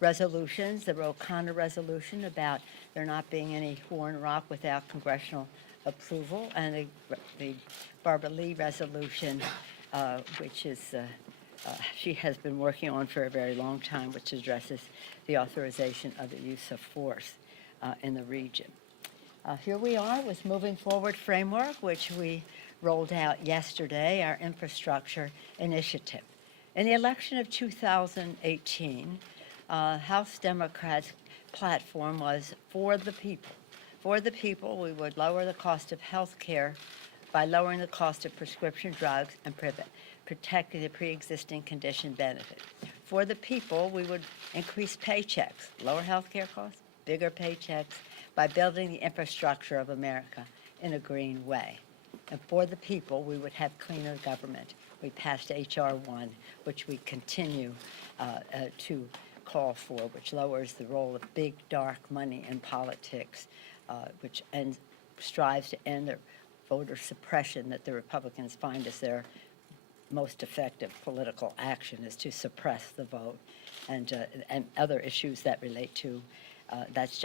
resolutions, the Ro Khanna resolution about there not being any war in Iraq without congressional approval, and the Barbara Lee resolution, which is she has been working on for a very long time, which addresses the authorization of the use of force in the region. Here we are with Moving Forward Framework, which we rolled out yesterday, our infrastructure initiative. In the election of 2018, House Democrats' platform was for the people. For the people, we would lower the cost of health care by lowering the cost of prescription drugs and protecting the pre-existing condition benefit. For the people, we would increase paychecks, lower health care costs, bigger paychecks, by building the infrastructure of America in a green way. And for the people, we would have cleaner government. We passed H.R. 1, which we continue to call for, which lowers the role of big, dark money in politics, which strives to end the voter suppression that the Republicans find as their most effective political action, is to suppress the vote, and other issues that relate to that's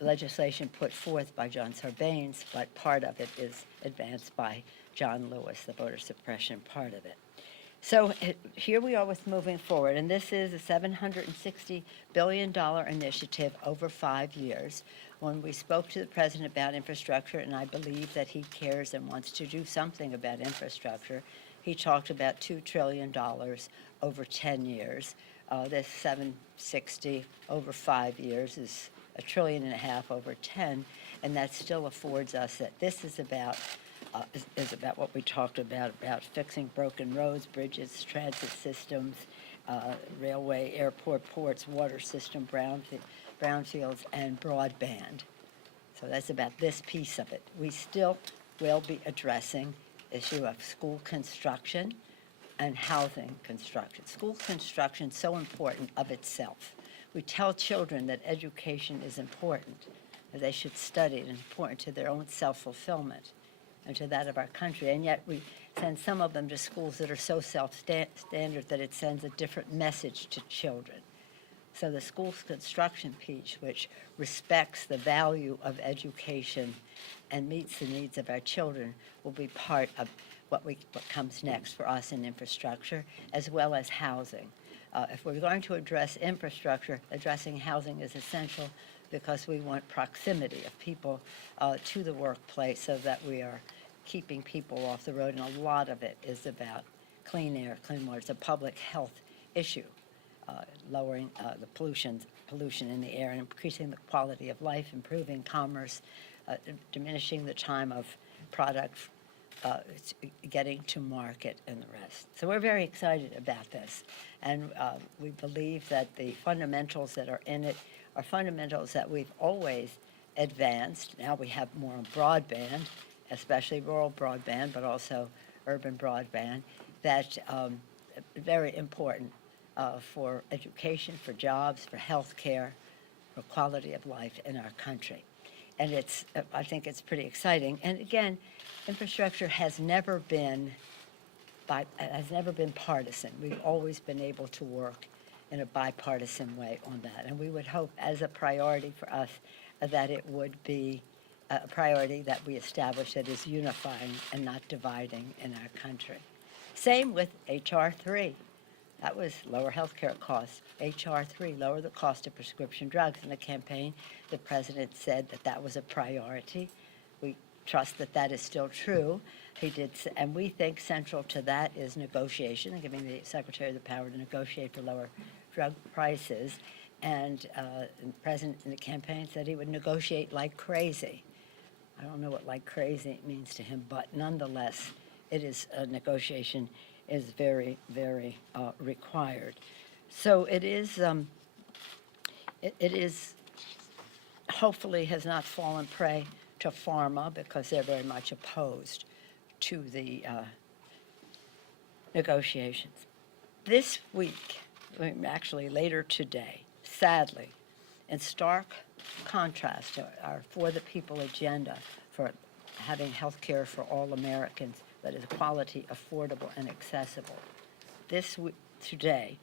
legislation put forth by John Sarbanes, but part of it is advanced by John Lewis, the voter suppression part of it. So here we are with Moving Forward, and this is a $760 billion initiative over 5 years. When we spoke to the president about infrastructure, and I believe that he cares and wants to do something about infrastructure, he talked about $2 trillion over 10 years. This 760 over 5 years is $1.5 trillion over 10, and that still affords us that this is about what we talked about fixing broken roads, bridges, transit systems, railway, airport, ports, water system, brownfields, and broadband. So that's about this piece of it. We still will be addressing issue of school construction and housing construction. School construction is so important of itself. We tell children that education is important, that they should study, and important to their own self-fulfillment and to that of our country, and yet we send some of them to schools that are so self-standard that it sends a different message to children. So the school construction piece, which respects the value of education and meets the needs of our children, will be part of what comes next for us in infrastructure, as well as housing. If we're going to address infrastructure, addressing housing is essential, because we want proximity of people to the workplace so that we are keeping people off the road. And a lot of it is about clean air, clean water. It's a public health issue, lowering the pollution in the air and increasing the quality of life, improving commerce, diminishing the time of product getting to market, and the rest. So we're very excited about this. And we believe that the fundamentals that are in it are fundamentals that we've always advanced. Now we have more on broadband, especially rural broadband, but also urban broadband, that very important for education, for jobs, for health care, for quality of life in our country. And I think it's pretty exciting. And again, infrastructure has never been partisan. We've always been able to work in a bipartisan way on that. And we would hope, as a priority for us, that it would be a priority that we establish that is unifying and not dividing in our country. Same with H.R. 3. That was lower health care costs. H.R. 3, lower the cost of prescription drugs. In the campaign, the president said that that was a priority. We trust that that is still true. He did, and we think central to that is negotiation, giving the secretary the power to negotiate for lower drug prices. And the president in the campaign said he would negotiate like crazy. I don't know what like crazy means to him, but nonetheless, it is a negotiation is very, very required. So it is hopefully has not fallen prey to pharma, because they're very much opposed to the negotiations. This week, actually later today, sadly, in stark contrast to our For the People agenda for having health care for all Americans that is quality, affordable, and accessible. Today,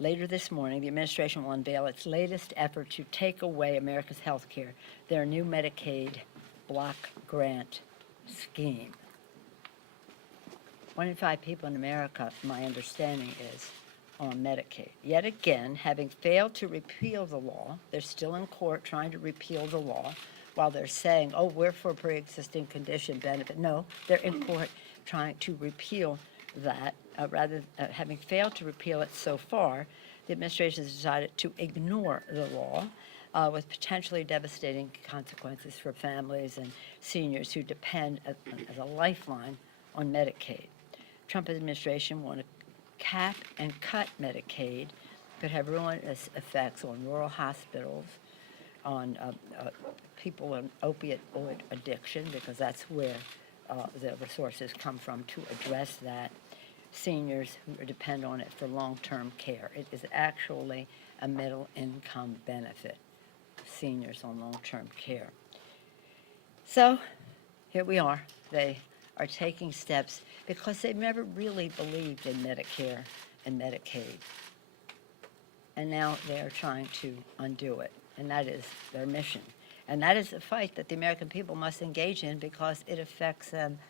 Later this morning, the administration will unveil its latest effort to take away America's health care, their new Medicaid block grant scheme. 1 in 5 people in America, my understanding is, on Medicaid. Yet again, having failed to repeal the law, they're still in court trying to repeal the law while they're saying, oh, we're for pre-existing condition benefit. No, they're in court trying to repeal that. Having failed to repeal it so far, the administration has decided to ignore the law with potentially devastating consequences for families and seniors who depend as a lifeline on Medicaid. Trump administration want to cap and cut Medicaid, could have ruinous effects on rural hospitals, on people in opioid addiction, because that's where the resources come from to address that, seniors who depend on it for long-term care. It is actually a middle-income benefit, seniors on long-term care. So here we are. They are taking steps because they've never really believed in Medicare and Medicaid. And now they are trying to undo it, and that is their mission. And that is a fight that the American people must engage in because it affects them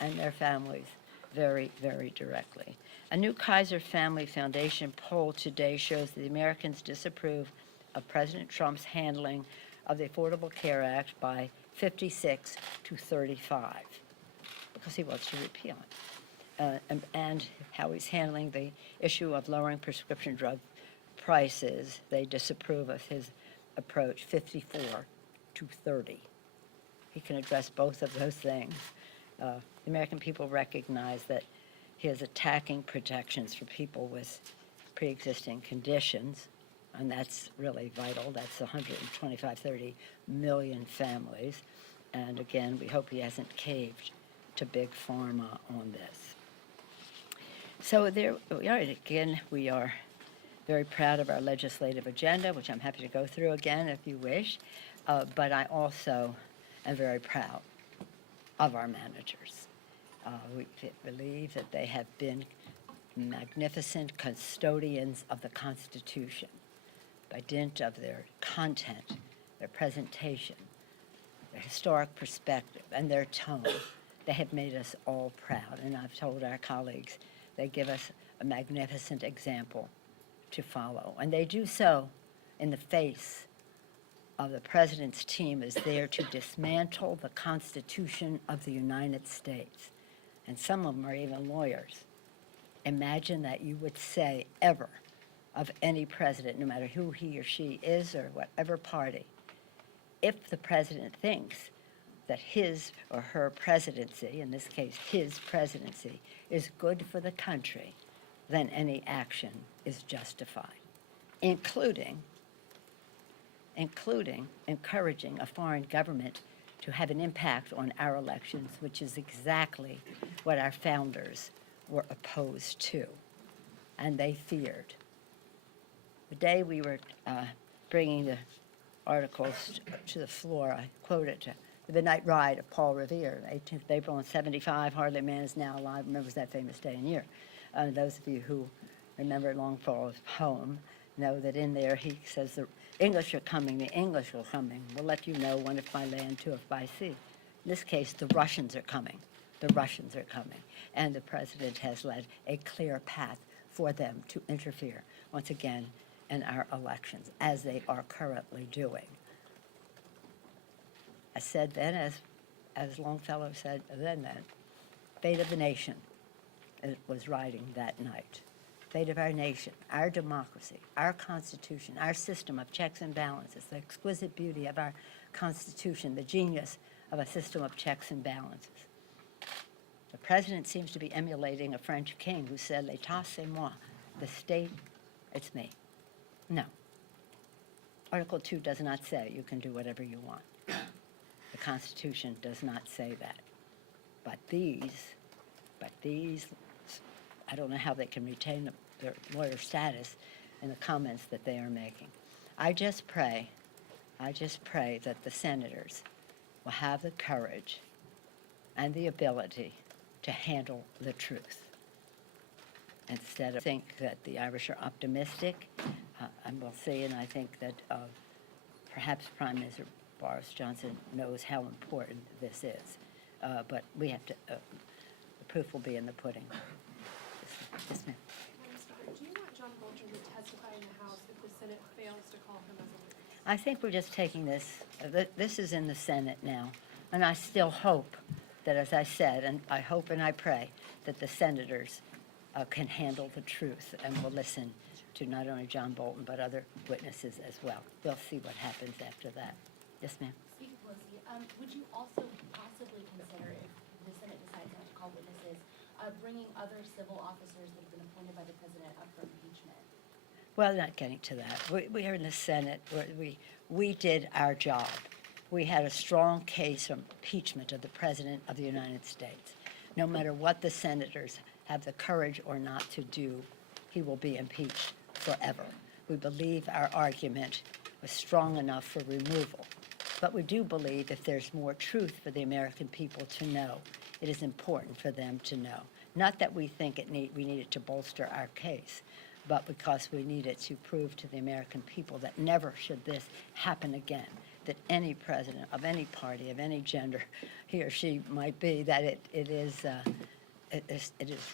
and their families very, very directly. A new Kaiser Family Foundation poll today shows that the Americans disapprove of President Trump's handling of the Affordable Care Act by 56 to 35 because he wants to repeal it. And how he's handling the issue of lowering prescription drug prices, they disapprove of his approach, 54 to 30. He can address both of those things. The American people recognize that he is attacking protections for people with pre-existing conditions, and that's really vital. That's 30 million families. And again, we hope he hasn't caved to Big Pharma on this. So there we are. Again, we are very proud of our legislative agenda, which I'm happy to go through again if you wish. But I also am very proud of our managers. We believe that they have been magnificent custodians of the Constitution by dint of their content, their presentation, their historic perspective, and their tone. They have made us all proud, and I've told our colleagues they give us a magnificent example to follow, and they do so in the face of the president's team is there to dismantle the Constitution of the United States. And some of them are even lawyers. Imagine that you would say ever of any president, no matter who he or she is or whatever party, if the president thinks that his or her presidency, in this case his presidency, is good for the country, then any action is justified, including encouraging a foreign government to have an impact on our elections, which is exactly what our founders were opposed to, and they feared. The day we were bringing the articles to the floor, I quoted The Midnight Ride of Paul Revere, 18th of April in 75, hardly a man is now alive, remembers that famous day and year. Those of you who remember Longfellow's poem know that in there he says, the English are coming, the English are coming. We'll let you know, one if by land, two if by sea. In this case, the Russians are coming. The Russians are coming. And the president has led a clear path for them to interfere, once again, in our elections, as they are currently doing. I said then, as Longfellow said then, fate of the nation it was riding that night. Fate of our nation, our democracy, our Constitution, our system of checks and balances, the exquisite beauty of our Constitution, the genius of a system of checks and balances. The president seems to be emulating a French king who said, "L'État, c'est moi." The state, it's me. No. Article 2 does not say you can do whatever you want. The Constitution does not say that. But these, I don't know how they can retain their lawyer status in the comments that they are making. I just pray that the senators will have the courage and the ability to handle the truth. instead of think that the Irish are optimistic, and we'll see, and I think that perhaps Prime Minister Boris Johnson knows how important this is. But we have to, the proof will be in the pudding. Yes, ma'am. Do you want John Bolton to testify in the House if the Senate fails to call him as a witness? I think we're just taking this, this is in the Senate now, and I still hope that, as I said, and I hope and I pray, that the senators can handle the truth and will listen to not only John Bolton, but other witnesses as well. We'll see what happens after that. Yes, ma'am. Speaker Pelosi, would you also possibly consider, if the Senate decides not to call witnesses, bringing other civil officers that have been appointed by the president up for impeachment? Well, not getting to that. We are in the Senate. We did our job. We had a strong case for impeachment of the President of the United States. No matter what the senators have the courage or not to do, he will be impeached forever. We believe our argument was strong enough for removal. But we do believe if there's more truth for the American people to know, it is important for them to know. Not that we think we need it to bolster our case, but because we need it to prove to the American people that never should this happen again, that any president of any party, of any gender he or she might be, that it is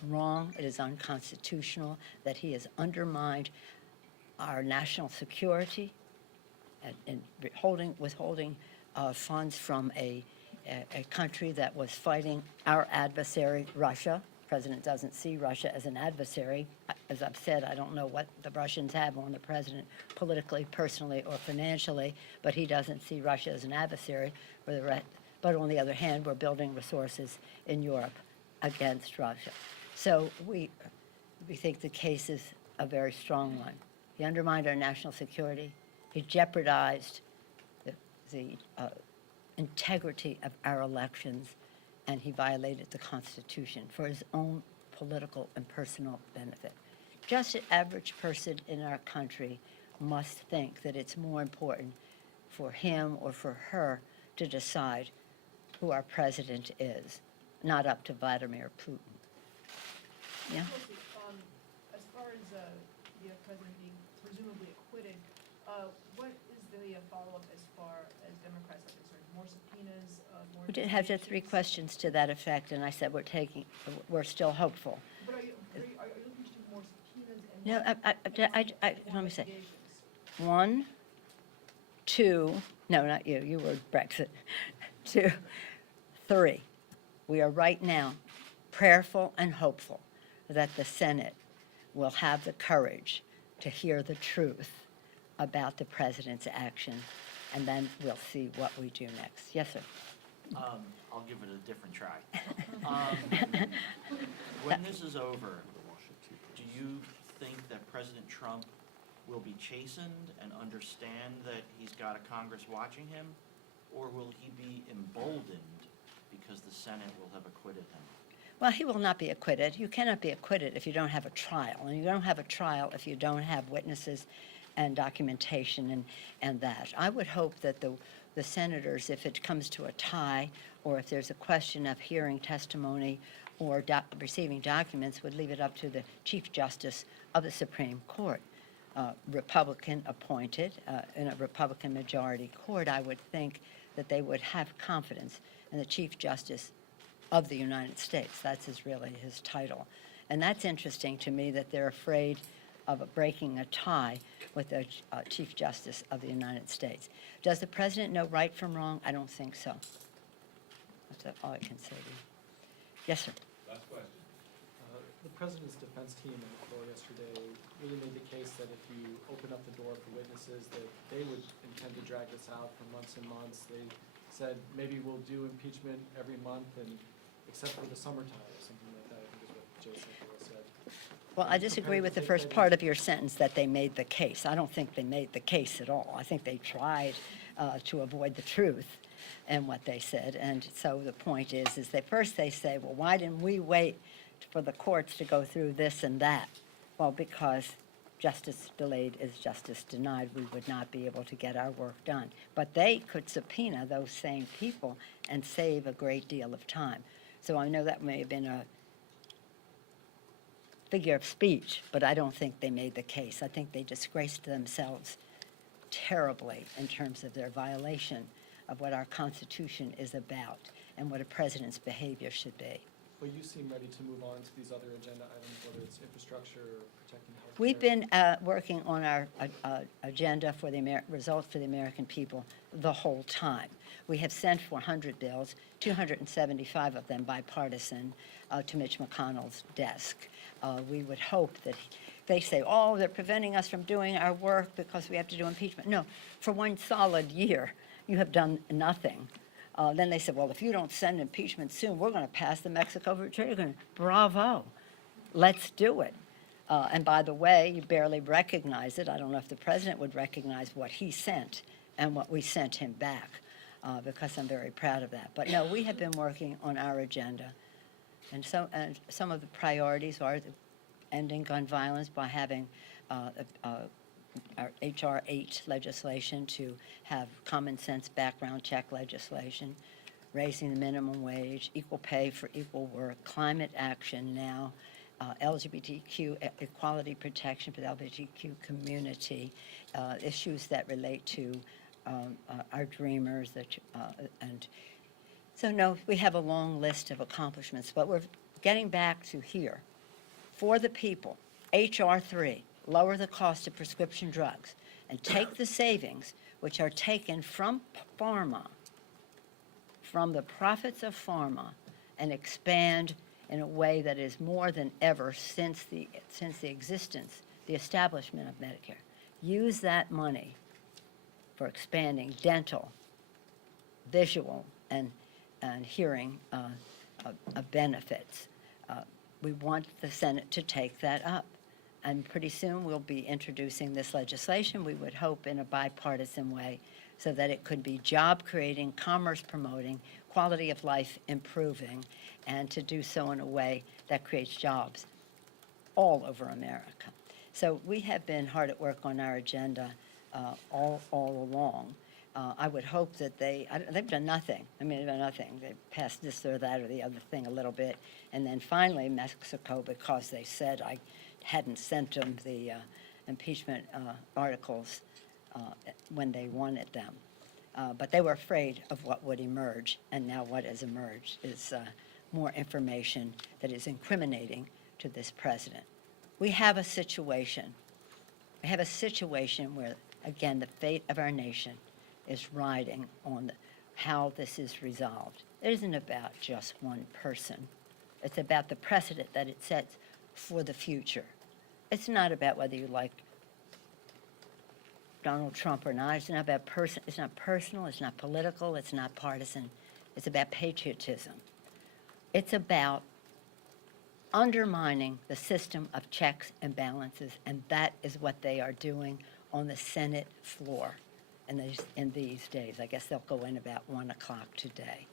wrong, it is unconstitutional, that he has undermined our national security and withholding funds from a country that was fighting our adversary, Russia. The president doesn't see Russia as an adversary. As I've said, I don't know what the Russians have on the president politically, personally, or financially, but he doesn't see Russia as an adversary. But on the other hand, we're building resources in Europe against Russia. So we think the case is a very strong one. He undermined our national security. He jeopardized the integrity of our elections, and he violated the Constitution for his own political and personal benefit. Just an average person in our country must think that it's more important for him or for her to decide who our president is, not up to Vladimir Putin. Yeah? As far as the president being presumably acquitted, what is the follow-up as far as Democrats are concerned? More subpoenas? More We did have just 3 questions to that effect, and I said we're still hopeful. But are you looking to do more subpoenas? And No, let me say. 1, 2, no, not you, you were Brexit. 2, 3, we are right now prayerful and hopeful that the Senate will have the courage to hear the truth about the president's action, and then we'll see what we do next. Yes, sir. I'll give it a different try. When this is over, do you think that President Trump will be chastened and understand that he's got a Congress watching him, or will he be emboldened because the Senate will have acquitted him? Well, he will not be acquitted. You cannot be acquitted if you don't have a trial, and you don't have a trial if you don't have witnesses and documentation and that. I would hope that the senators, if it comes to a tie, or if there's a question of hearing testimony or receiving documents, would leave it up to the Chief Justice of the Supreme Court. Republican appointed, in a Republican majority court, I would think that they would have confidence in the Chief Justice of the United States. That's really his title. And that's interesting to me that they're afraid of breaking a tie with the Chief Justice of the United States. Does the president know right from wrong? I don't think so. That's all I can say to you. Yes, sir. Last question. The president's defense team in the floor yesterday really made the case that if you open up the door for witnesses, that they would intend to drag this out for months and months. They said maybe we'll do impeachment every month, and except for the summertime or something like that, I think is what Jason said. Well, I disagree with the first part of your sentence that they made the case. I don't think they made the case at all. I think they tried to avoid the truth in what they said. And so the point is that first they say, well, why didn't we wait for the courts to go through this and that? Well, because justice delayed is justice denied. We would not be able to get our work done. But they could subpoena those same people and save a great deal of time. So I know that may have been figure of speech, but I don't think they made the case. I think they disgraced themselves terribly in terms of their violation of what our Constitution is about and what a president's behavior should be. But you seem ready to move on to these other agenda items, whether it's infrastructure or protecting health care. We've been working on our agenda for the results for the American people the whole time. We have sent 400 bills, 275 of them bipartisan, to Mitch McConnell's desk. We would hope that they say, oh, they're preventing us from doing our work because we have to do impeachment. No, for one solid year, you have done nothing. Then they said, well, if you don't send impeachment soon, we're going to pass the Mexico Trade Agreement. Bravo. Let's do it. And by the way, you barely recognize it. I don't know if the president would recognize what he sent and what we sent him back, because I'm very proud of that. But no, we have been working on our agenda. And some of the priorities are ending gun violence by having our H.R. 8 legislation to have common sense background check legislation, raising the minimum wage, equal pay for equal work, climate action now, LGBTQ equality protection for the LGBTQ community, issues that relate to our dreamers, and so no, we have a long list of accomplishments, but we're getting back to here. For the people, H.R. 3, lower the cost of prescription drugs and take the savings which are taken from pharma, from the profits of pharma, and expand in a way that is more than ever since the existence, the establishment of Medicare. Use that money for expanding dental, visual, and hearing benefits. We want the Senate to take that up. And pretty soon we'll be introducing this legislation, we would hope in a bipartisan way, so that it could be job creating, commerce promoting, quality of life improving, and to do so in a way that creates jobs all over America. So we have been hard at work on our agenda all along. I would hope that they've done nothing. I mean, they've done nothing. They passed this or that or the other thing a little bit. And then finally, Mexico, because they said I hadn't sent them the impeachment articles when they wanted them. But they were afraid of what would emerge, and now what has emerged is more information that is incriminating to this president. We have a situation. We have a situation where, again, the fate of our nation is riding on how this is resolved. It isn't about just one person. It's about the precedent that it sets for the future. It's not about whether you like Donald Trump or not. It's not about it's not personal, it's not political, it's not partisan. It's about patriotism. It's about undermining the system of checks and balances, and that is what they are doing on the Senate floor in these days. I guess they'll go in about 1 o'clock today.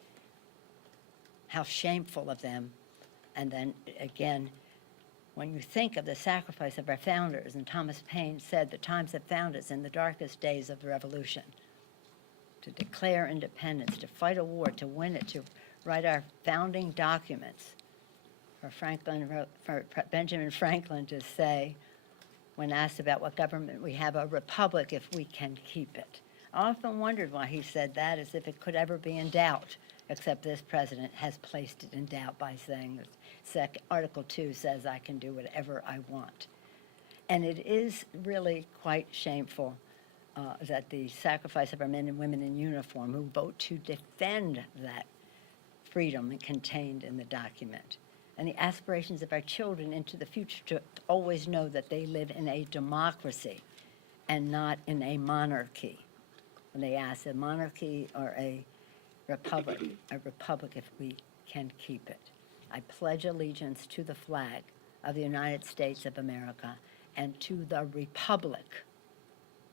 How shameful of them. And then again, when you think of the sacrifice of our founders, and Thomas Paine said the times that found us in the darkest days of the Revolution, to declare independence, to fight a war, to win it, to write our founding documents, for Benjamin Franklin to say, when asked about what government we have, a republic if we can keep it. I often wondered why he said that, as if it could ever be in doubt, except this president has placed it in doubt by saying that Article 2 says I can do whatever I want. And it is really quite shameful that the sacrifice of our men and women in uniform who vote to defend that freedom contained in the document, and the aspirations of our children into the future to always know that they live in a democracy and not in a monarchy. When they ask, a monarchy or a republic if we can keep it. I pledge allegiance to the flag of the United States of America and to the republic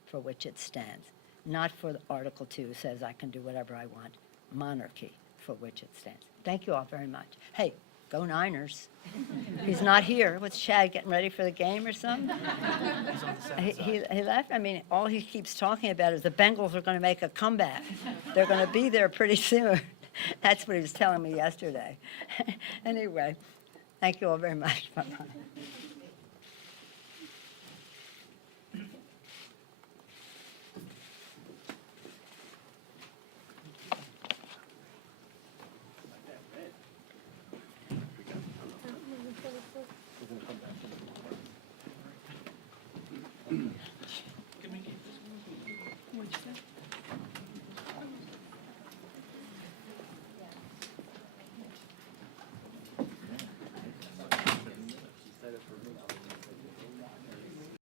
for which it stands. Not for the Article 2 says I can do whatever I want. Monarchy for which it stands. Thank you all very much. Hey, go Niners. He's not here. Was Shad getting ready for the game or something? He's on the Senate side. He left. I mean, all he keeps talking about is the Bengals are going to make a comeback. They're going to be there pretty soon. That's what he was telling me yesterday. Anyway, thank you all very much. Bye-bye. Okay.